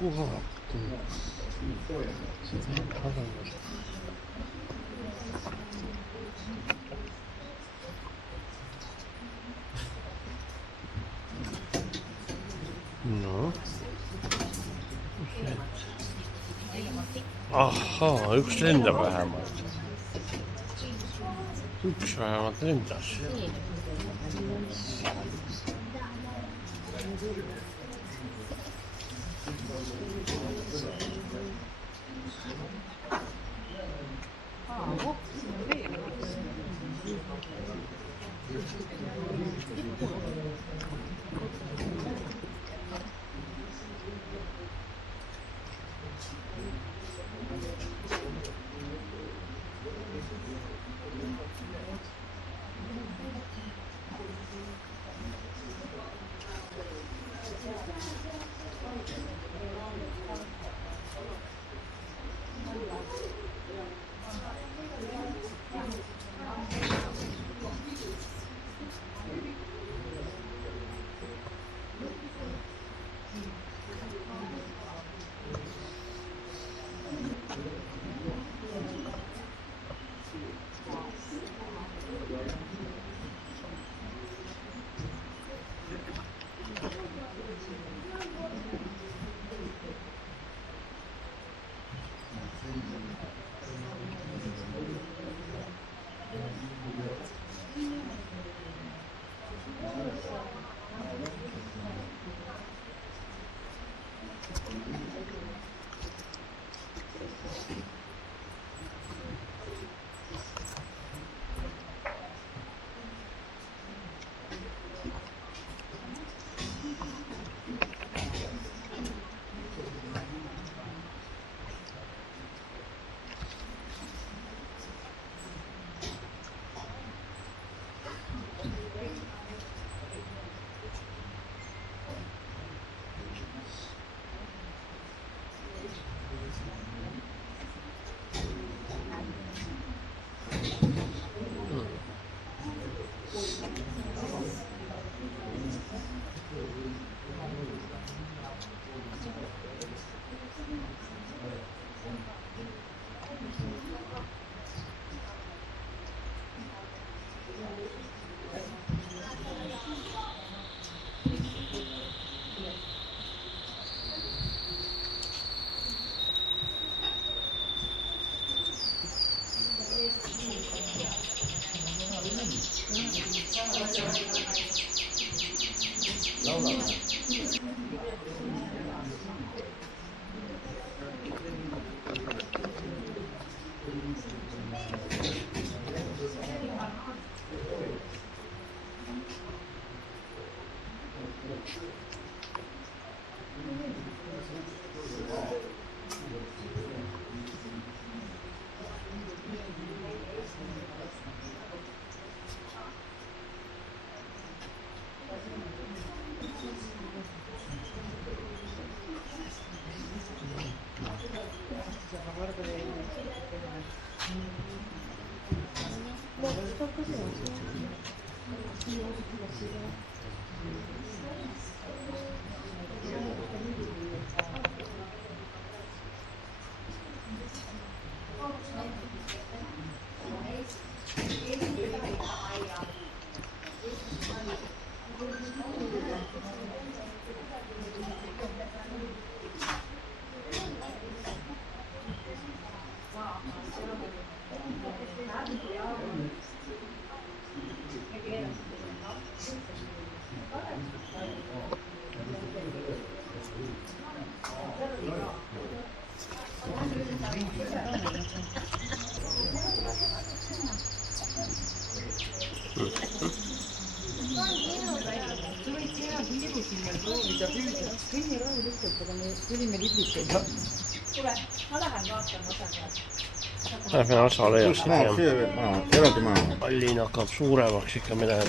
우와, 진짜 하는 거죠. No. Ahaa, yksi lentävähämältä. Yksi vähämältä lentäisi. Lähme asale ja sitten eraldi maha. palliin hakkab suuremaks ikka minema.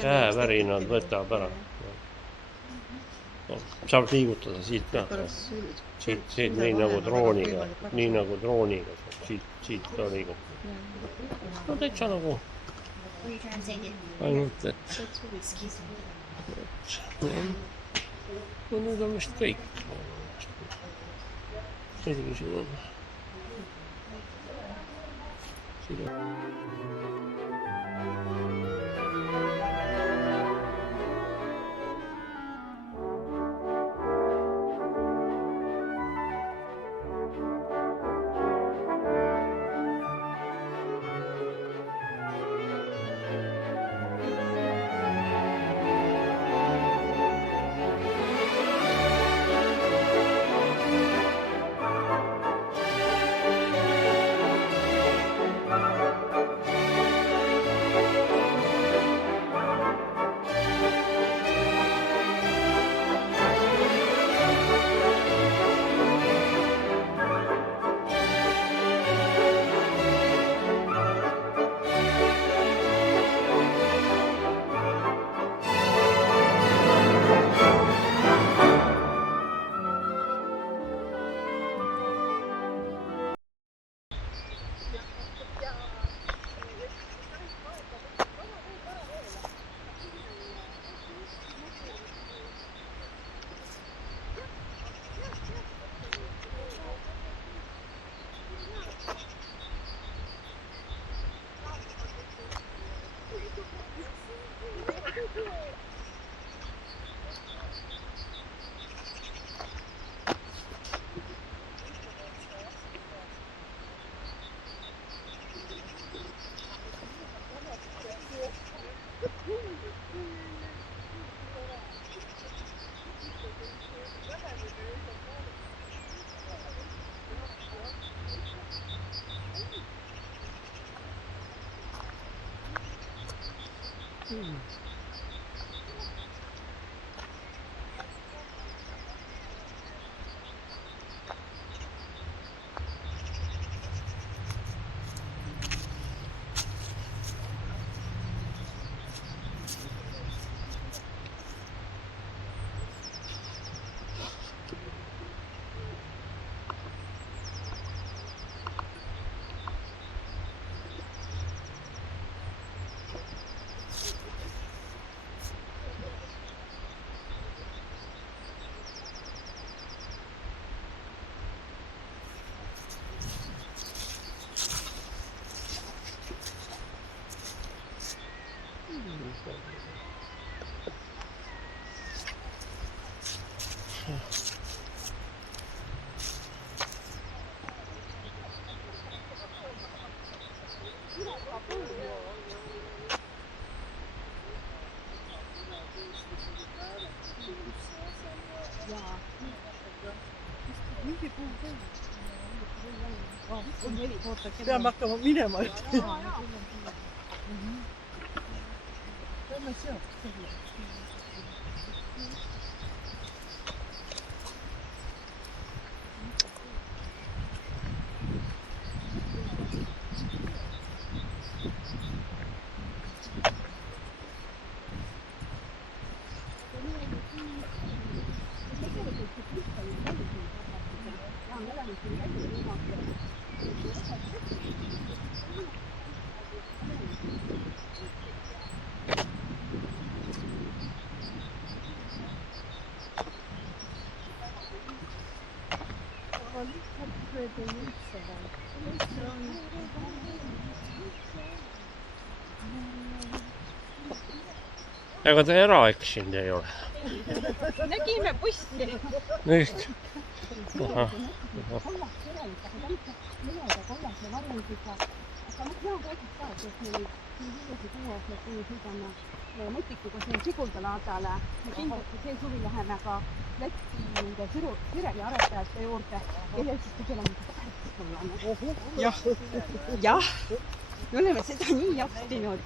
käevärinad võtab ära. No, saab liigutada siit ka. Siit nii nagu drooniga. Nii nagu drooniga. Siit ka liigub. No täitsa nagu ainult, et no nüüd on vist kõik. Muidugi siin on. Siin on. Peame hakkama minema. Ega te eraeksinud ei ole? Nägime bussi. Just. Ahah. Mõtlikuga siin Sigulda-Laadale ja kindlasti see suvi läheme ka Lätti nende sireliaretajate juurde, kellel siis tegelikult jah, me oleme seda nii jahtinud.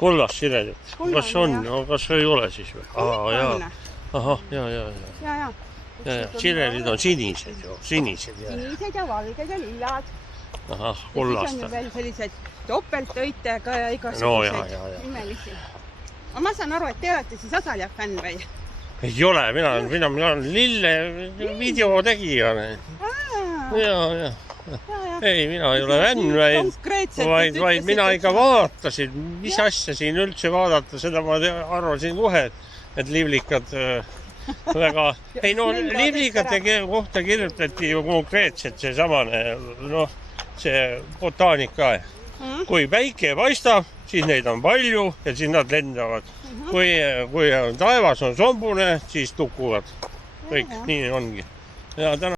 Kullast sirelit. Kas on? Kas ei ole siis või? Ahah, jaa. Sirelid on sinised ju. Sinised ja valged ja lillad. Ahah, kullast. Ja siis on ju veel sellised topeltöitega ja igasuguseid imelisi. aga ma saan aru, et te olete siis Asalja fänn või? Ei ole, mina olen Lille videotegija. Ja. Ei, mina ei ole fänn, vaid mina ikka vaatasin, mis asja siin üldse vaadata, seda ma arvasin kohe, et livlikad väga... Ei no, livlikate kohta kirjutati ju konkreetselt see samane, see botaanika. Kui päike paistab, siis neid on palju ja siis nad lendavad. Kui taevas on sombune, siis tukuvad. Kõik, nii ongi. Ja täna